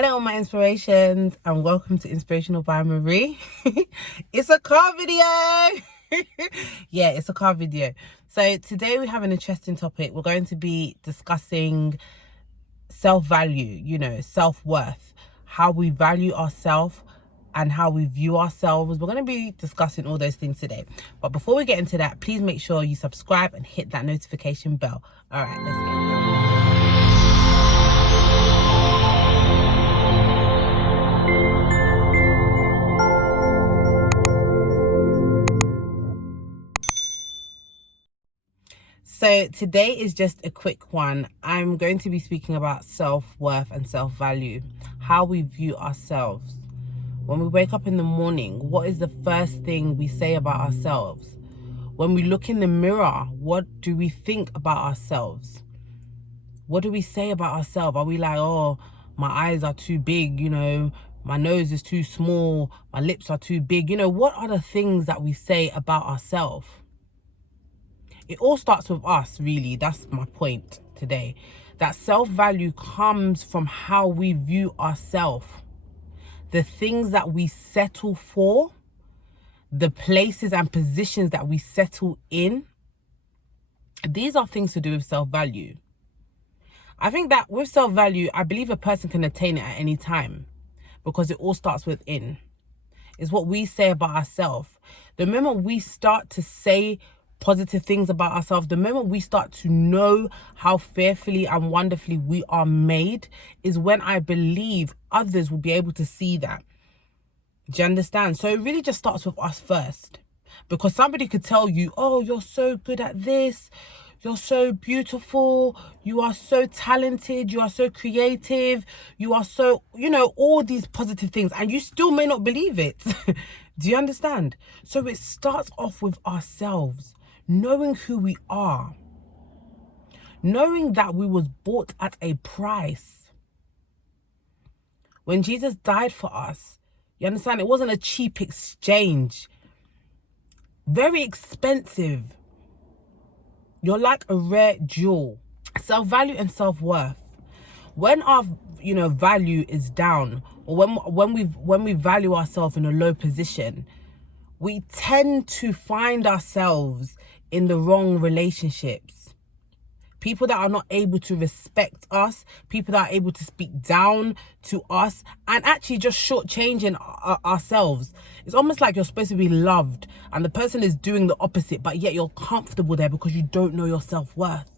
Hello, my inspirations, and welcome to Inspirational by Marie. It's a car video. Yeah, it's a car video. So today we have an interesting topic. We're going to be discussing self-value, self-worth, how we value ourselves and how we view ourselves. We're going to be discussing all those things today. But before we get into that, please make sure you subscribe and hit that notification bell. All right, let's get into it. So today is just a quick one. I'm going to be speaking about self-worth and self-value, how we view ourselves. When we wake up in the morning, what is the first thing we say about ourselves? When we look in the mirror, what do we think about ourselves? What do we say about ourselves? Are we like, oh, my eyes are too big, my nose is too small, my lips are too big? What are the things that we say about ourselves? It all starts with us, really. That's my point today. That self-value comes from how we view ourselves. The things that we settle for, the places and positions that we settle in. These are things to do with self-value. I think that with self-value, I believe a person can attain it at any time because it all starts within. It's what we say about ourselves. The moment we start to say positive things about ourselves, the moment we start to know how fearfully and wonderfully we are made, is when I believe others will be able to see that. Do you understand? So it really just starts with us first, because somebody could tell you, oh, you're so good at this, you're so beautiful, you are so talented, you are so creative, you are so, all these positive things, and you still may not believe it. Do you understand? So it starts off with ourselves. Knowing who we are, knowing that we was bought at a price. When Jesus died for us, you understand, it wasn't a cheap exchange. Very expensive. You're like a rare jewel. Self-value and self-worth. When our value is down, or when we value ourselves in a low position, we tend to find ourselves in the wrong relationships. People that are not able to respect us, people that are able to speak down to us and actually just shortchanging ourselves. It's almost like you're supposed to be loved and the person is doing the opposite, but yet you're comfortable there because you don't know your self-worth.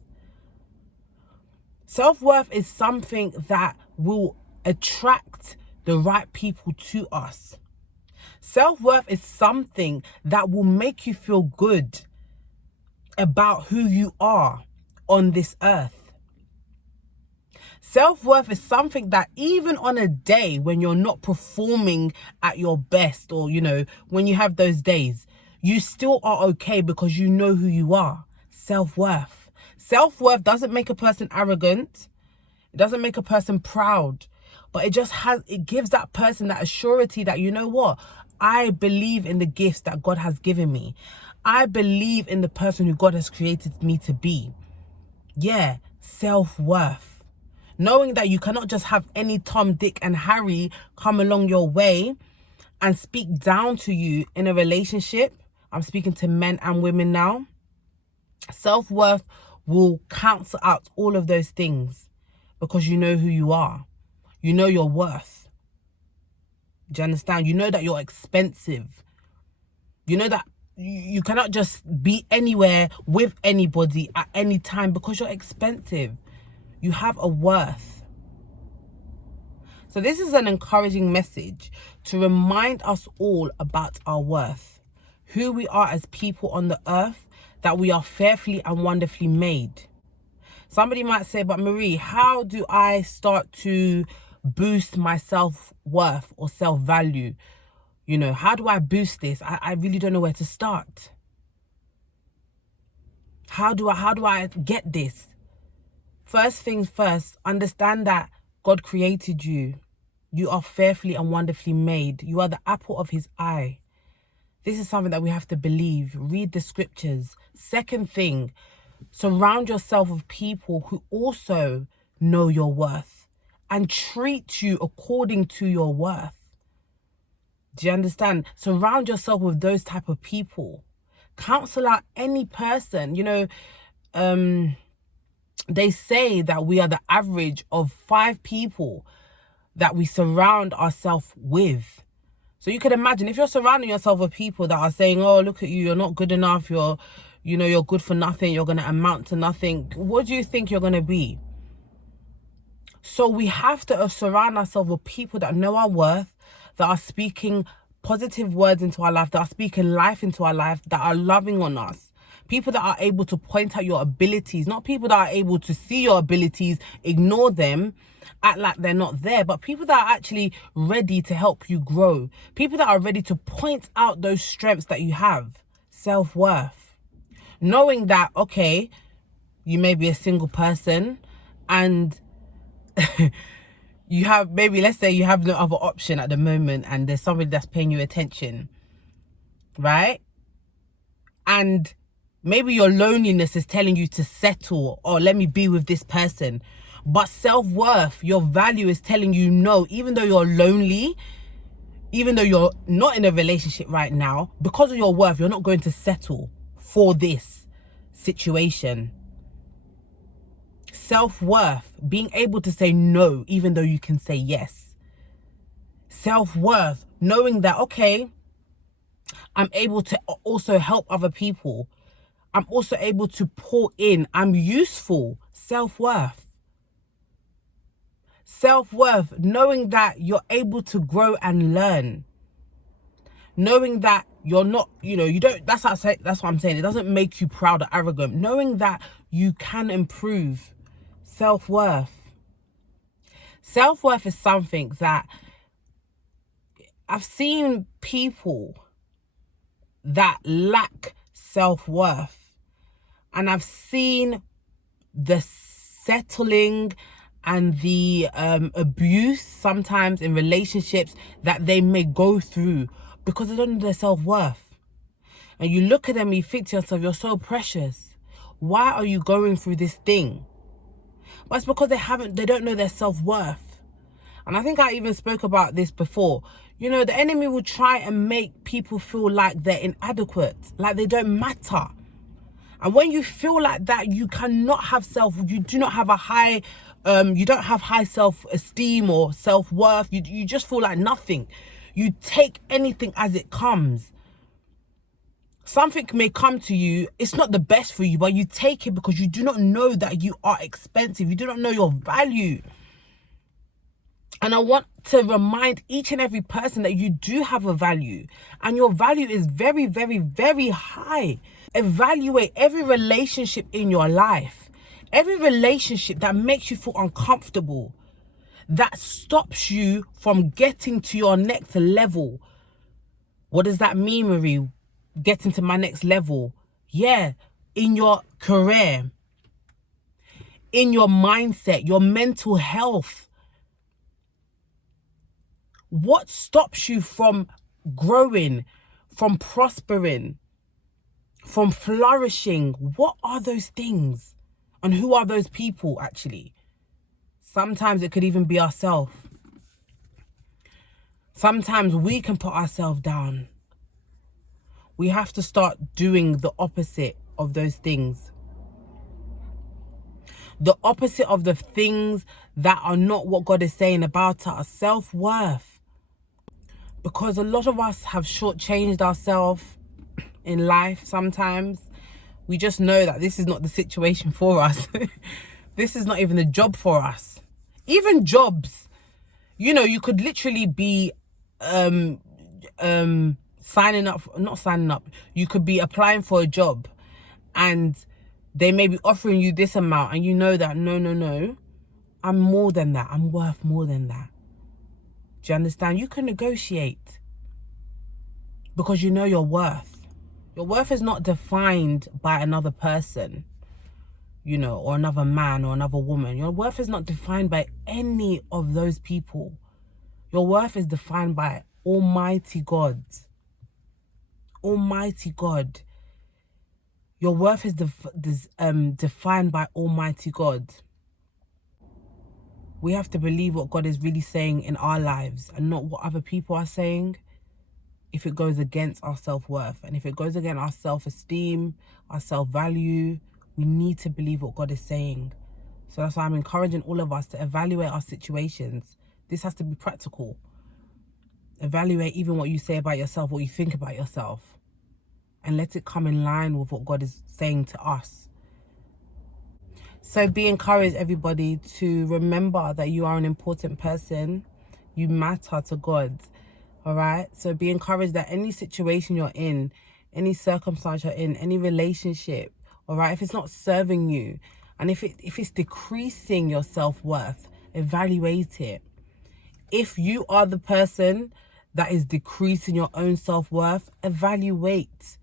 Self-worth is something that will attract the right people to us. Self-worth is something that will make you feel good about who you are on this earth. Self-worth is something that even on a day when you're not performing at your best, or, when you have those days, you still are okay because you know who you are. Self-worth. Self-worth doesn't make a person arrogant. It doesn't make a person proud. But it gives that person that assurity that, you know what? I believe in the gifts that God has given me. I believe in the person who God has created me to be. Yeah, self-worth. Knowing that you cannot just have any Tom, Dick and Harry come along your way and speak down to you in a relationship. I'm speaking to men and women now. Self-worth will cancel out all of those things because you know who you are. You know your worth. Do you understand? You know that you're expensive. You know that you cannot just be anywhere with anybody at any time because you're expensive. You have a worth. So this is an encouraging message to remind us all about our worth, who we are as people on the earth, that we are fearfully and wonderfully made. Somebody might say, but Marie, how do I start to boost my self-worth or self-value? How do I boost this? I really don't know where to start. How do I get this? First things first, understand that God created you. You are fearfully and wonderfully made. You are the apple of his eye. This is something that we have to believe. Read the scriptures. Second thing, surround yourself with people who also know your worth and treat you according to your worth. Do you understand? Surround yourself with those type of people. Counsel out any person. You know, they say that we are the average of 5 people that we surround ourselves with. So you can imagine if you're surrounding yourself with people that are saying, oh, look at you, you're not good enough, you're good for nothing, you're going to amount to nothing. What do you think you're going to be? So we have to surround ourselves with people that know our worth, that are speaking positive words into our life, that are speaking life into our life, that are loving on us. People that are able to point out your abilities, not people that are able to see your abilities, ignore them, act like they're not there, but people that are actually ready to help you grow. People that are ready to point out those strengths that you have. Self-worth. Knowing that, okay, you may be a single person and you have, maybe let's say you have no other option at the moment and there's somebody that's paying you attention, right? And maybe your loneliness is telling you to settle, or let me be with this person. But self-worth, your value, is telling you no, even though you're lonely, even though you're not in a relationship right now, because of your worth, you're not going to settle for this situation. Self-worth, being able to say no, even though you can say yes. Self-worth, knowing that, okay, I'm able to also help other people. I'm also able to pour in. I'm useful. Self-worth. Self-worth, knowing that you're able to grow and learn. Knowing that you're not, you don't, that's what I'm saying. It doesn't make you proud or arrogant. Knowing that you can improve. Self-worth. Self-worth is something that I've seen people that lack self-worth. And I've seen the settling and the abuse sometimes in relationships that they may go through because they don't know their self-worth. And you look at them and you think to yourself, you're so precious. Why are you going through this thing? Well, it's because they don't know their self-worth. And I think I even spoke about this before. The enemy will try and make people feel like they're inadequate, like they don't matter. And when you feel like that, you cannot have you do not have a high, you don't have high self-esteem or self-worth. You just feel like nothing. You take anything as it comes. Something may come to you, it's not the best for you, but you take it because you do not know that you are expensive. You do not know your value. And I want to remind each and every person that you do have a value. And your value is very, very, very high. Evaluate every relationship in your life. Every relationship that makes you feel uncomfortable. That stops you from getting to your next level. What does that mean, Marie? Getting to my next level? Yeah, in your career. In your mindset, your mental health. What stops you from growing, from prospering, from flourishing? What are those things? And who are those people, actually? Sometimes it could even be ourselves. Sometimes we can put ourselves down. We have to start doing the opposite of those things. The opposite of the things that are not what God is saying about us. Self-worth. Because a lot of us have shortchanged ourselves in life sometimes. We just know that this is not the situation for us. This is not even a job for us. Even jobs. You could literally be not signing up. You could be applying for a job and they may be offering you this amount and you know that, no, I'm more than that. I'm worth more than that. Do you understand? You can negotiate because you know your worth. Your worth is not defined by another person, or another man or another woman. Your worth is not defined by any of those people. Your worth is defined by Almighty God. Almighty God. Your worth is defined by Almighty God. We have to believe what God is really saying in our lives and not what other people are saying. If it goes against our self-worth and if it goes against our self-esteem, our self-value, we need to believe what God is saying. So that's why I'm encouraging all of us to evaluate our situations. This has to be practical. Evaluate even what you say about yourself, what you think about yourself, and let it come in line with what God is saying to us. So be encouraged, everybody, to remember that you are an important person. You matter to God. All right? So be encouraged that any situation you're in, any circumstance you're in, any relationship, all right, if it's not serving you, and if it's decreasing your self-worth, evaluate it. If you are the person that is decreasing your own self-worth, evaluate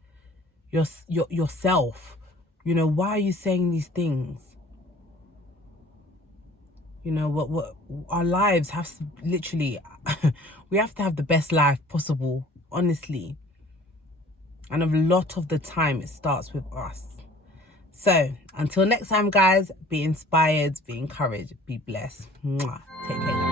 yourself. You know, why are you saying these things? You know, what our lives have literally, we have to have the best life possible, honestly. And a lot of the time it starts with us. So until next time, guys, be inspired, be encouraged, be blessed. Mwah. Take care, guys.